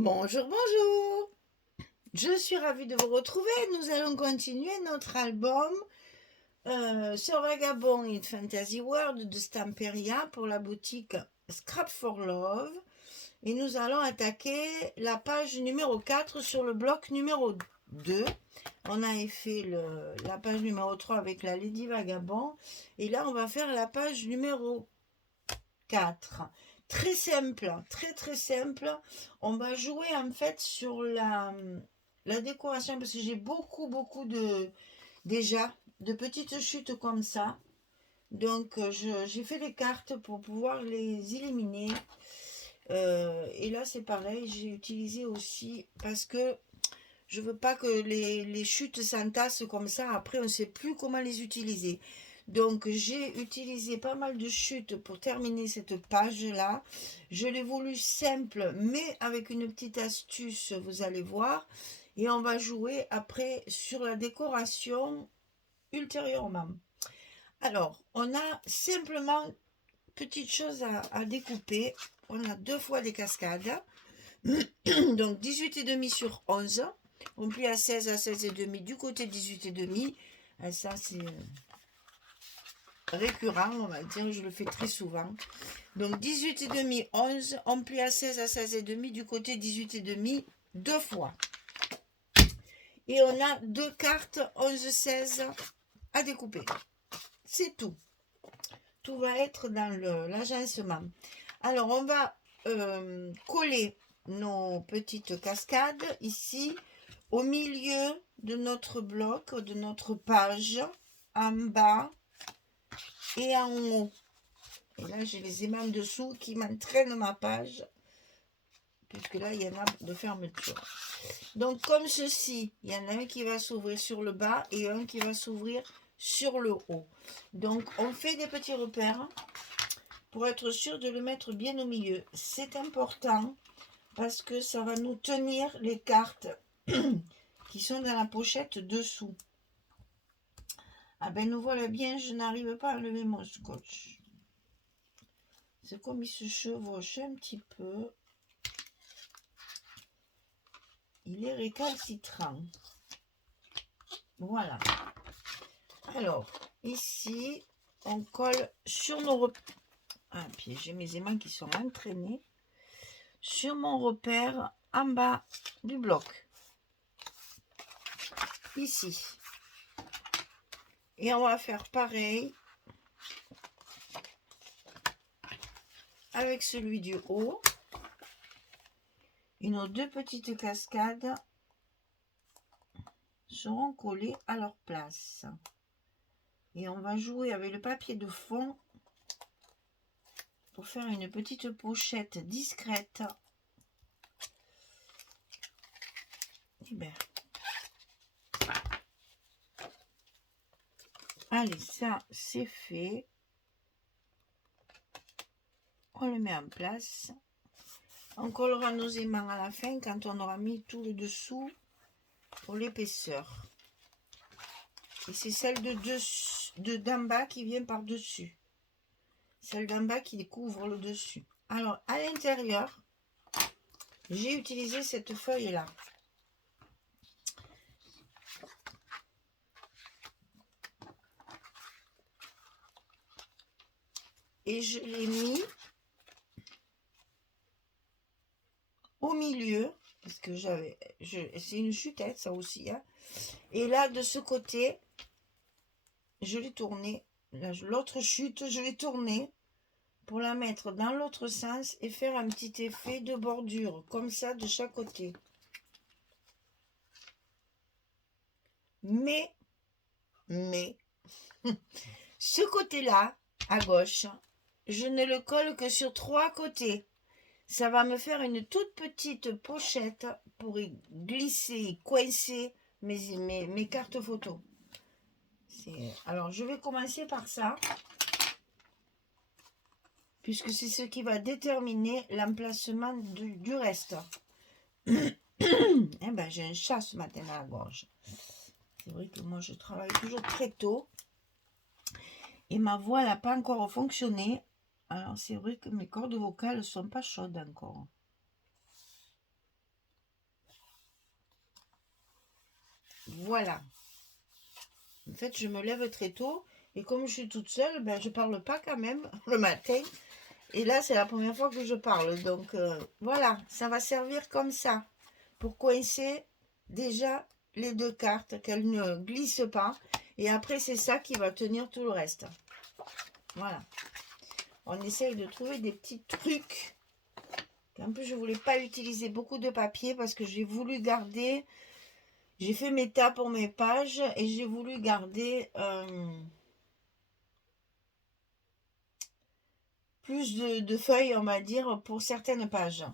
Bonjour, bonjour. Je suis ravie de vous retrouver. Nous allons continuer notre album sur Vagabond in Fantasy World de Stamperia pour la boutique Scrap for Love. Et nous allons attaquer la page numéro 4 sur le bloc numéro 2. On a fait la page numéro 3 avec la Lady Vagabond. Et là, on va faire la page numéro 4. Très simple, très très simple. On va jouer en fait sur la décoration parce que j'ai beaucoup déjà de petites chutes comme ça. Donc j'ai fait des cartes pour pouvoir les éliminer. Et là c'est pareil, j'ai utilisé aussi parce que je veux pas que les chutes s'entassent comme ça. Après on ne sait plus comment les utiliser. Donc j'ai utilisé pas mal de chutes pour terminer cette page-là. Je l'ai voulu simple, mais avec une petite astuce, vous allez voir. Et on va jouer après sur la décoration ultérieurement. Alors, on a simplement petite chose à découper. On a deux fois des cascades. Donc 18,5 sur 11. On plie à 16 et demi du côté 18,5. Ça, c'est récurrent, on va dire, je le fais très souvent. Donc 18,5, 11, on plie à 16 et demi du côté 18,5, deux fois. Et on a deux cartes 11-16 à découper. C'est tout. Tout va être dans l'agencement. Alors on va coller nos petites cascades ici au milieu de notre bloc, de notre page, en bas et en haut. Et là, j'ai les aimants dessous qui m'entraînent ma page, puisque là, il y en a de fermeture. Donc, comme ceci, il y en a un qui va s'ouvrir sur le bas et un qui va s'ouvrir sur le haut. Donc, on fait des petits repères pour être sûr de le mettre bien au milieu. C'est important parce que ça va nous tenir les cartes qui sont dans la pochette dessous. Ah ben, nous voilà bien, je n'arrive pas à enlever mon scotch. C'est comme il se chevauche un petit peu. Il est récalcitrant. Voilà. Alors, ici, on colle sur nos repères. Ah, puis j'ai mes aimants qui sont entraînés. Sur mon repère en bas du bloc. Ici. Et on va faire pareil avec celui du haut. Et nos deux petites cascades seront collées à leur place. Et on va jouer avec le papier de fond pour faire une petite pochette discrète. Et bien. Allez, ça c'est fait. On le met en place. On collera nos aimants à la fin quand on aura mis tout le dessous pour l'épaisseur. Et c'est celle d'en bas qui vient par-dessus. Celle d'en bas qui couvre le dessus. Alors, à l'intérieur, j'ai utilisé cette feuille-là. Et je l'ai mis au milieu, parce que c'est une chutette, ça aussi. Hein. Et là, de ce côté, je l'ai tourné. L'autre chute, je l'ai tournée pour la mettre dans l'autre sens et faire un petit effet de bordure, comme ça, de chaque côté. Mais, ce côté-là, à gauche, je ne le colle que sur 3 côtés. Ça va me faire une toute petite pochette pour y glisser, coincer mes cartes photos. Alors, je vais commencer par ça, puisque c'est ce qui va déterminer l'emplacement du reste. Eh ben, j'ai un chat ce matin à la gorge. C'est vrai que moi, je travaille toujours très tôt. Et ma voix n'a pas encore fonctionné. Alors, c'est vrai que mes cordes vocales ne sont pas chaudes encore. Voilà. En fait, je me lève très tôt. Et comme je suis toute seule, ben, je parle pas quand même le matin. Et là, c'est la première fois que je parle. Donc, voilà, ça va servir comme ça. Pour coincer déjà les deux cartes, qu'elles ne glissent pas. Et après, c'est ça qui va tenir tout le reste. Voilà. On essaye de trouver des petits trucs. En plus, je ne voulais pas utiliser beaucoup de papier parce que j'ai voulu garder... J'ai fait mes tas pour mes pages et j'ai voulu garder plus de feuilles, on va dire, pour certaines pages.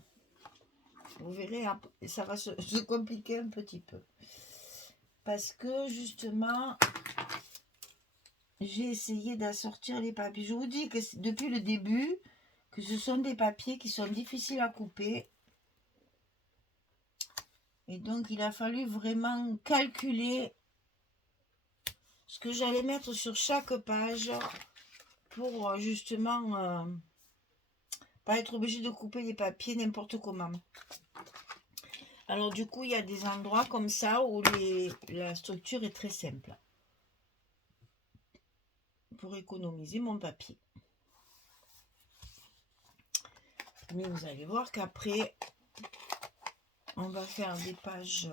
Vous verrez, ça va se compliquer un petit peu. Parce que justement, j'ai essayé d'assortir les papiers. Je vous dis que depuis le début, que ce sont des papiers qui sont difficiles à couper. Et donc, il a fallu vraiment calculer ce que j'allais mettre sur chaque page pour justement pas être obligé de couper les papiers n'importe comment. Alors du coup, il y a des endroits comme ça où la structure est très simple pour économiser mon papier. Mais vous allez voir qu'après, on va faire des pages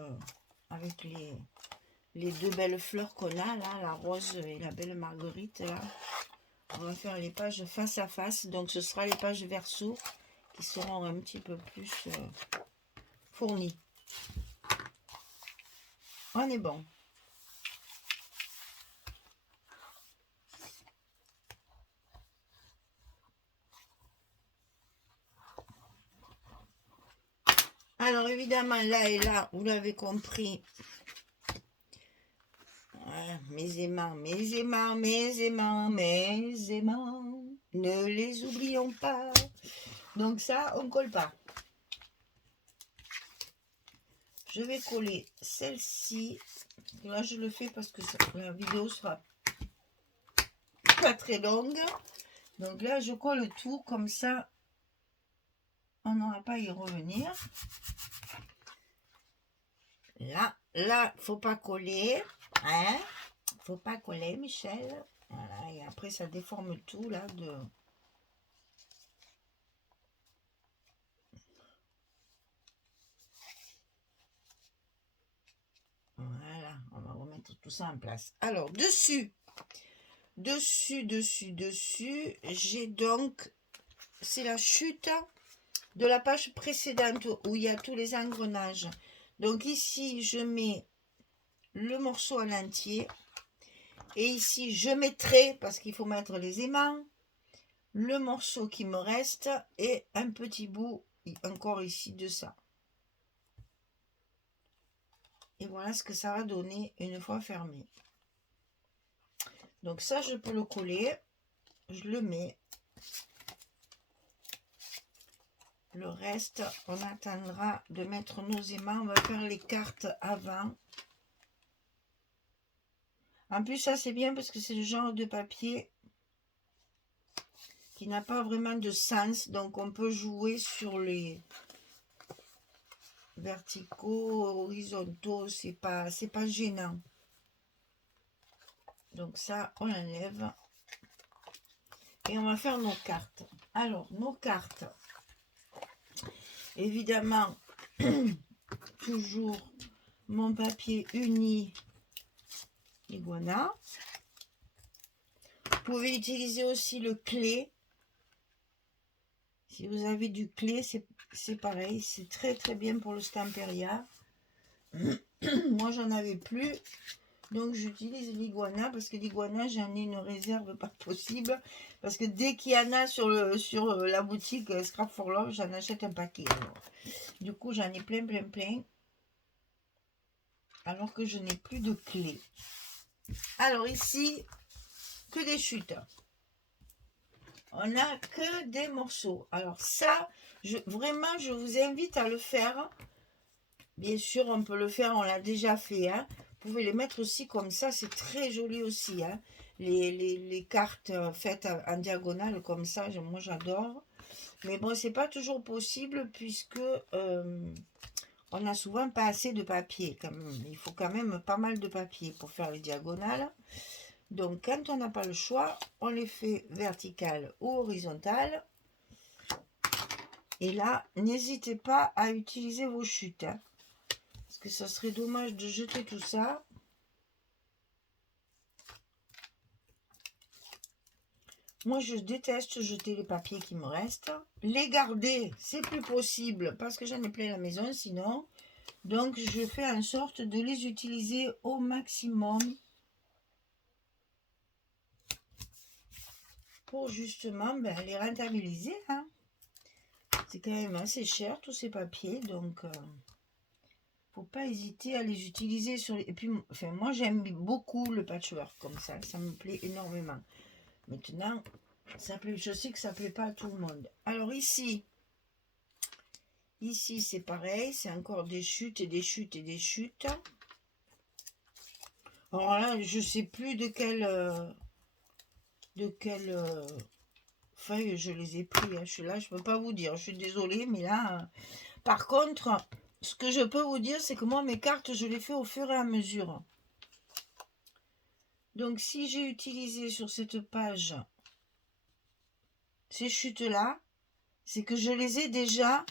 avec les deux belles fleurs qu'on a là, la rose et la belle marguerite là. On va faire les pages face à face, donc ce sera les pages verso qui seront un petit peu plus fournies. On est bon. Alors évidemment, là et là, vous l'avez compris, mes aimants, mes aimants, mes aimants, mes aimants, ne les oublions pas. Donc ça, on ne colle pas. Je vais coller celle-ci. Là, je le fais parce que la vidéo sera pas très longue. Donc là, je colle tout comme ça. On n'aura pas à y revenir. Là, faut pas coller. Hein? Faut pas coller, Michel. Voilà, et après, ça déforme tout, là, de... Voilà, on va remettre tout ça en place. Alors, dessus, j'ai donc... C'est la chute de la page précédente où il y a tous les engrenages. Donc ici, je mets le morceau à l'entier. Et ici, je mettrai, parce qu'il faut mettre les aimants, le morceau qui me reste et un petit bout encore ici de ça. Et voilà ce que ça va donner une fois fermé. Donc ça, je peux le coller. Je le mets. Le reste, on attendra de mettre nos aimants. On va faire les cartes avant. En plus, ça, c'est bien parce que c'est le genre de papier qui n'a pas vraiment de sens. Donc, on peut jouer sur les verticaux, horizontaux. C'est pas gênant. Donc, ça, on enlève. Et on va faire nos cartes. Alors, nos cartes. Évidemment, toujours mon papier uni iguana. Vous pouvez utiliser aussi le clé. Si vous avez du clé, c'est pareil. C'est très très bien pour le Stamperia. Moi, j'en avais plus. Donc, j'utilise l'iguana parce que l'iguana, j'en ai une réserve pas possible. Parce que dès qu'il y en a sur la boutique Scrap for Love, j'en achète un paquet. Alors, du coup, j'en ai plein. Alors que je n'ai plus de clé. Alors ici, que des chutes. On n'a que des morceaux. Alors ça, vraiment, je vous invite à le faire. Bien sûr, on peut le faire, on l'a déjà fait. Hein. Vous pouvez les mettre aussi comme ça, c'est très joli aussi. Hein. Les cartes faites en diagonale comme ça, moi j'adore. Mais bon, c'est pas toujours possible puisque on n'a souvent pas assez de papier quand même. Il faut quand même pas mal de papier pour faire les diagonales. Donc quand on n'a pas le choix, on les fait verticales ou horizontales. Et là, n'hésitez pas à utiliser vos chutes. Hein, parce que ça serait dommage de jeter tout ça. Moi, je déteste jeter les papiers qui me restent. Les garder, c'est plus possible parce que j'en ai plein à la maison sinon. Donc, je fais en sorte de les utiliser au maximum pour justement les rentabiliser. Hein. C'est quand même assez cher tous ces papiers, donc faut pas hésiter à les utiliser sur les... Et puis, enfin, moi j'aime beaucoup le patchwork comme ça me plaît énormément. Maintenant, ça plaît, je sais que ça plaît pas à tout le monde. Alors ici c'est pareil, c'est encore des chutes et des chutes et des chutes. Alors là, je sais plus de quelle feuille je les ai pris. Hein. Je suis là, je peux pas vous dire. Je suis désolée, mais là, par contre, ce que je peux vous dire, c'est que moi, mes cartes, je les fais au fur et à mesure. Donc, si j'ai utilisé sur cette page ces chutes-là, c'est que je les ai déjà.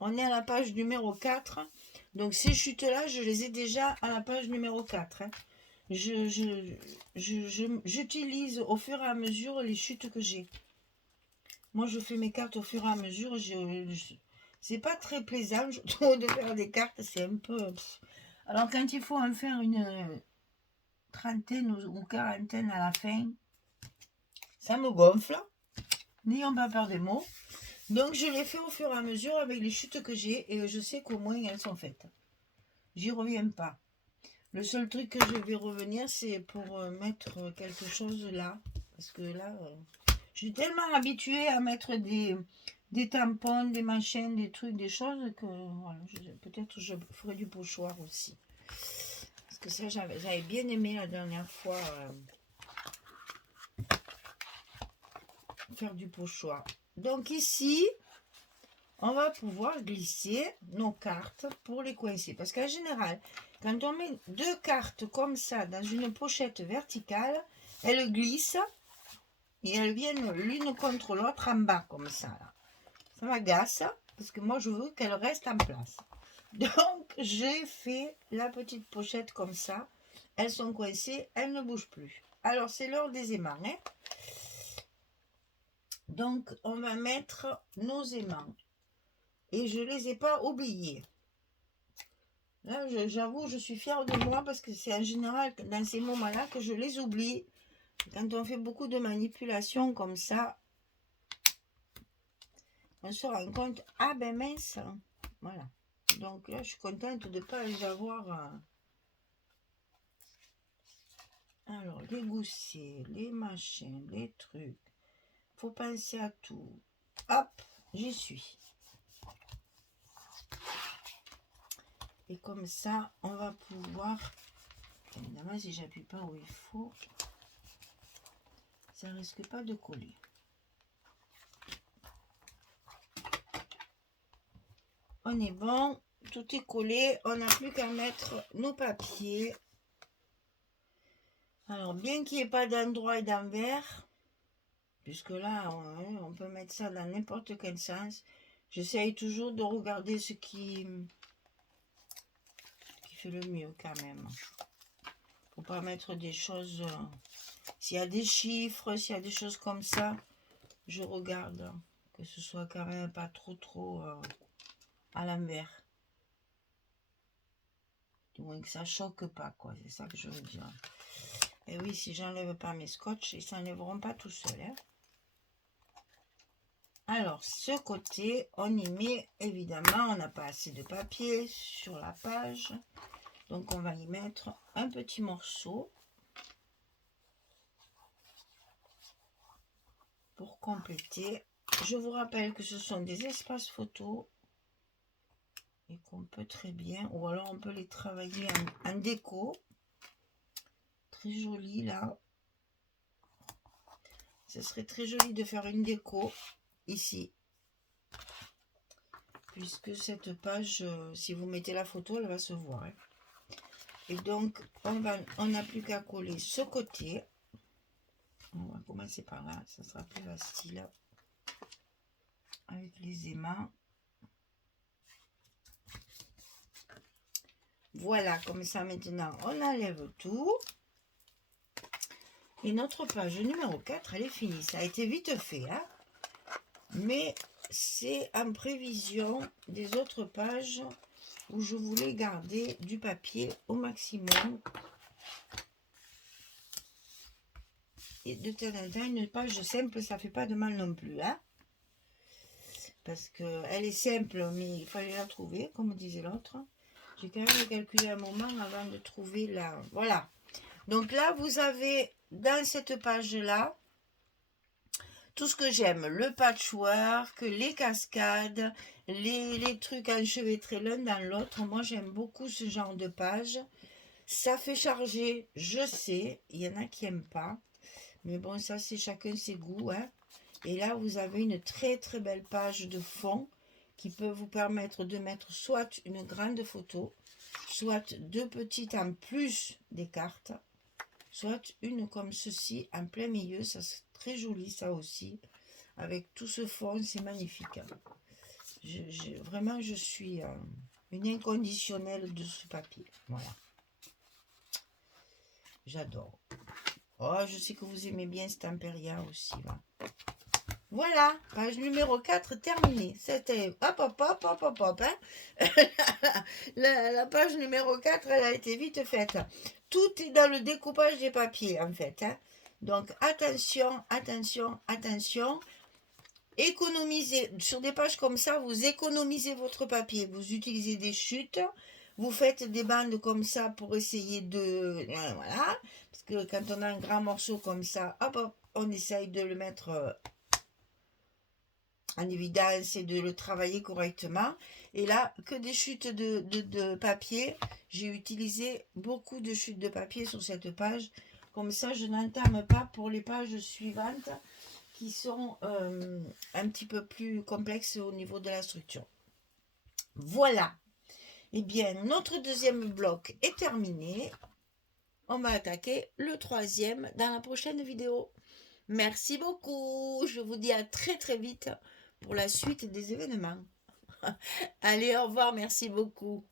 On est à la page numéro 4. Donc, ces chutes-là, je les ai déjà à la page numéro 4. Hein. J'utilise au fur et à mesure les chutes que j'ai. Moi, je fais mes cartes au fur et à mesure. C'est pas très plaisant, je trouve, de faire des cartes. C'est un peu... Alors, quand il faut en faire une trentaine ou quarantaine à la fin, ça me gonfle. N'ayons pas peur des mots. Donc, je les fais au fur et à mesure avec les chutes que j'ai. Et je sais qu'au moins, elles sont faites. J'y reviens pas. Le seul truc que je vais revenir, c'est pour mettre quelque chose là. Parce que là... je suis tellement habituée à mettre des tampons, des machines, des trucs, des choses que voilà, peut-être je ferai du pochoir aussi. Parce que ça, j'avais bien aimé la dernière fois faire du pochoir. Donc ici, on va pouvoir glisser nos cartes pour les coincer. Parce qu'en général, quand on met deux cartes comme ça dans une pochette verticale, elles glissent. Et elles viennent l'une contre l'autre en bas, comme ça. Là. Ça m'agace, parce que moi, je veux qu'elles restent en place. Donc, j'ai fait la petite pochette comme ça. Elles sont coincées, elles ne bougent plus. Alors, c'est l'heure des aimants. Hein. Donc, on va mettre nos aimants. Et je ne les ai pas oubliés. Là, j'avoue, je suis fière de moi, parce que c'est en général dans ces moments-là que je les oublie. Quand on fait beaucoup de manipulations comme ça, on se rend compte, ah ben mince, voilà. Donc là, je suis contente de ne pas les avoir. Alors, les goussets, les machins, les trucs. Faut penser à tout. Hop, j'y suis. Et comme ça, on va pouvoir... Évidemment, si j'appuie pas où il faut, ça risque pas de coller. On est bon, tout est collé. On n'a plus qu'à mettre nos papiers. Alors, bien qu'il n'y ait pas d'endroit et d'envers, puisque là, on peut mettre ça dans n'importe quel sens, j'essaye toujours de regarder ce qui fait le mieux quand même. Faut pas mettre des choses... s'il y a des chiffres, s'il y a des choses comme ça, je regarde que ce soit quand même pas trop à l'envers. Du moins que ça choque pas, quoi. C'est ça que je veux dire. Et oui, si j'enlève pas mes scotch, ils s'enlèveront pas tout seuls. Hein. Alors, ce côté, on y met, évidemment, on n'a pas assez de papier sur la page. Donc, on va y mettre un petit morceau pour compléter. Je vous rappelle que ce sont des espaces photos et qu'on peut très bien, ou alors on peut les travailler en déco. Très joli là. Ce serait très joli de faire une déco ici. puisque cette page, si vous mettez la photo, elle va se voir. Hein. Et donc, on n'a plus qu'à coller ce côté. On va commencer par là, ça sera plus facile. Avec les aimants. Voilà, comme ça maintenant, on enlève tout. Et notre page numéro 4, elle est finie. Ça a été vite fait, hein, mais c'est en prévision des autres pages où je voulais garder du papier au maximum. Et de temps en temps, une page simple, ça fait pas de mal non plus, hein, parce qu'elle est simple, mais il fallait la trouver, comme disait l'autre. J'ai quand même calculé un moment avant de trouver la... Voilà. Donc là, vous avez, dans cette page-là, tout ce que j'aime. Le patchwork, les cascades, les trucs enchevêtrés l'un dans l'autre. Moi, j'aime beaucoup ce genre de page. Ça fait charger, je sais. Il y en a qui n'aiment pas. Mais bon, ça, c'est chacun ses goûts, hein. Et là, vous avez une très, très belle page de fond qui peut vous permettre de mettre soit une grande photo, soit deux petites en plus des cartes, soit une comme ceci en plein milieu. Ça, c'est très joli, ça aussi. Avec tout ce fond, c'est magnifique. Vraiment, je suis une inconditionnelle de ce papier. Voilà. J'adore. Oh, je sais que vous aimez bien cet Imperia aussi. Là. Voilà, page numéro 4 terminée. C'était hop, hop, hop, hop, hop, hop. Hein. la page numéro 4, elle a été vite faite. Tout est dans le découpage des papiers, en fait. Hein. Donc, attention, attention, attention. Économisez, sur des pages comme ça, vous économisez votre papier. Vous utilisez des chutes. Vous faites des bandes comme ça pour essayer de... Voilà. Parce que quand on a un grand morceau comme ça, hop, hop, on essaye de le mettre... en évidence et de le travailler correctement. Et là, que des chutes de papier. J'ai utilisé beaucoup de chutes de papier sur cette page. Comme ça, je n'entame pas pour les pages suivantes qui sont un petit peu plus complexes au niveau de la structure. Voilà. Eh bien, notre deuxième bloc est terminé. On va attaquer le troisième dans la prochaine vidéo. Merci beaucoup. Je vous dis à très très vite pour la suite des événements. Allez, au revoir, merci beaucoup.